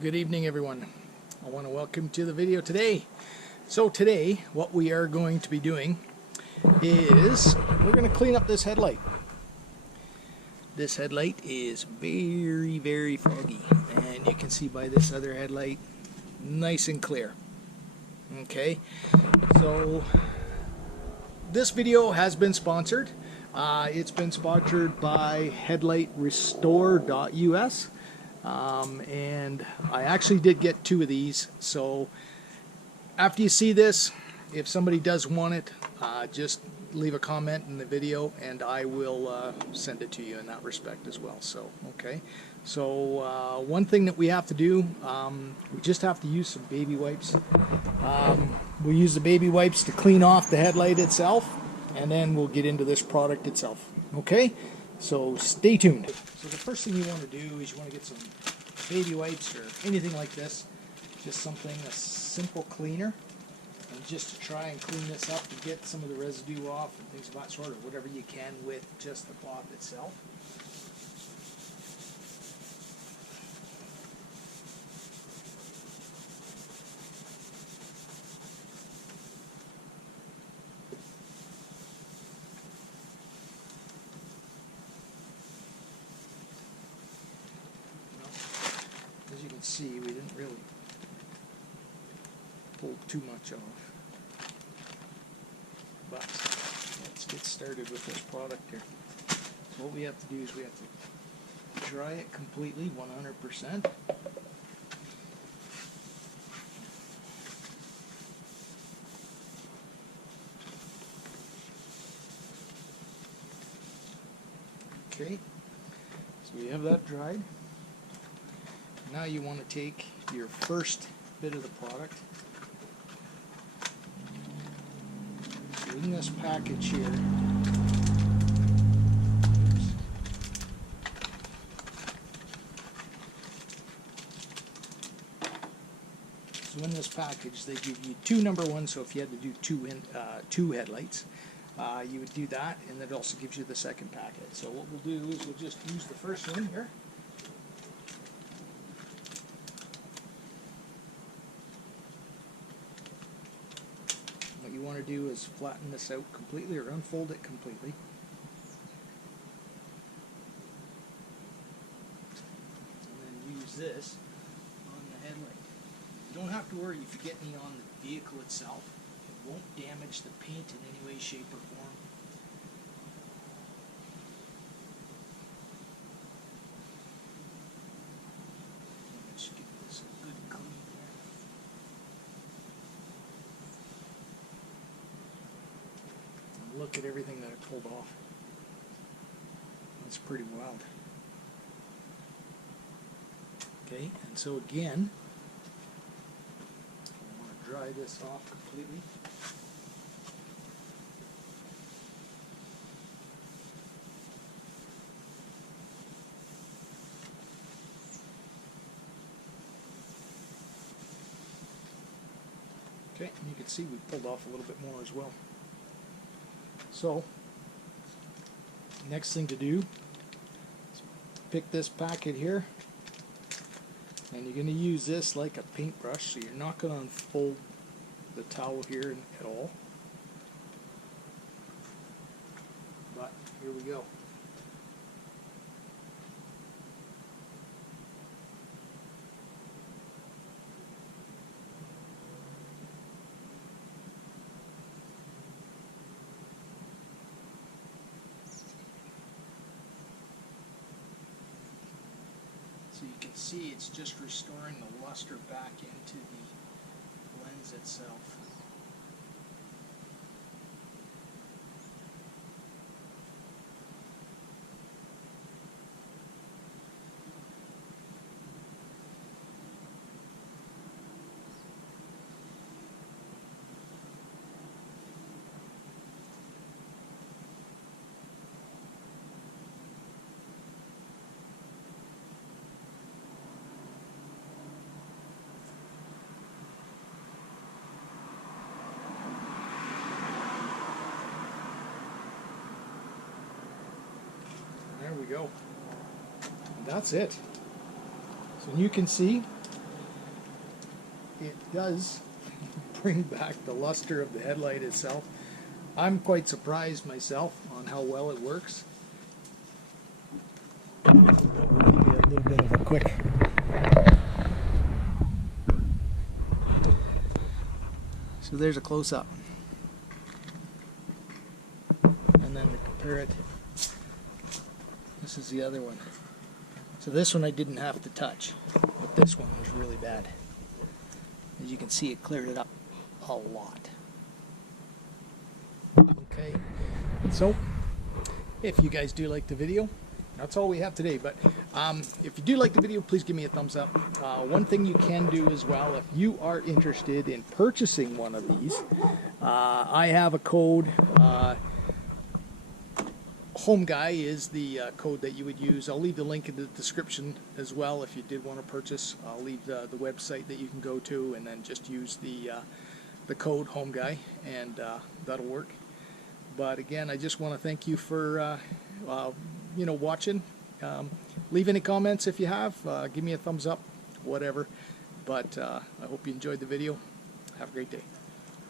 Good evening, everyone. I want to welcome to the video today. So today what we are going to be doing is we're going to clean up this headlight. This headlight is very foggy, and you can see by this other headlight nice and clear. Okay, so this video has been sponsored. It's been sponsored by Headlight Restore.us. And I actually did get 2 of these, so after you see this, if somebody does want it, just leave a comment in the video and I will send it to you in that respect as well. So okay, so one thing that we have to do, we just have to use some baby wipes. We'll use the baby wipes to clean off the headlight itself, and then we'll get into this product itself. Okay, so stay tuned. So the first thing you want to do is you want to get some baby wipes or anything like this, just something, a simple cleaner, and just to try and clean this up and get some of the residue off and things of that sort, or whatever you can with just the cloth itself. As you can see, we didn't really pull too much off, but let's get started with this product here. So what we have to do is we have to dry it completely, 100%. Okay, so we have that dried. Now you want to take your first bit of the product. So in this package here, they give you 2 number 1, so if you had to do 2 headlights, you would do that, and that also gives you the second packet. So what we'll do is we'll just use the first one here. What you want to do is flatten this out completely, or unfold it completely. And then use this on the headlight. You don't have to worry if you get any on the vehicle itself. It won't damage the paint in any way, shape, or form. Let's give this a good clean here. Look at everything that I pulled off. That's pretty wild. Okay, and so again, I want to dry this off completely. Okay, and you can see we pulled off a little bit more as well. So, next thing to do is pick this packet here, and you're going to use this like a paintbrush, so you're not going to unfold the towel here at all. But here we go. So you can see it's just restoring the luster back into the lens itself. There we go. And that's it. So you can see it does bring back the luster of the headlight itself. I'm quite surprised myself on how well it works. We'll give you a little bit of a quick so there's a close-up, and then to compare it, this is the other one. So this one I didn't have to touch, but this one was really bad. As you can see, it cleared it up a lot. Okay, so if you guys do like the video, that's all we have today, but if you do like the video, please give me a thumbs up. One thing you can do as well, if you are interested in purchasing one of these, I have a code. Home Guy is the code that you would use. I'll leave the link in the description as well if you did want to purchase. I'll leave the website that you can go to, and then just use the code Home Guy, and that'll work. But again, I just want to thank you for watching. Leave any comments if you have. Give me a thumbs up, whatever. But I hope you enjoyed the video. Have a great day.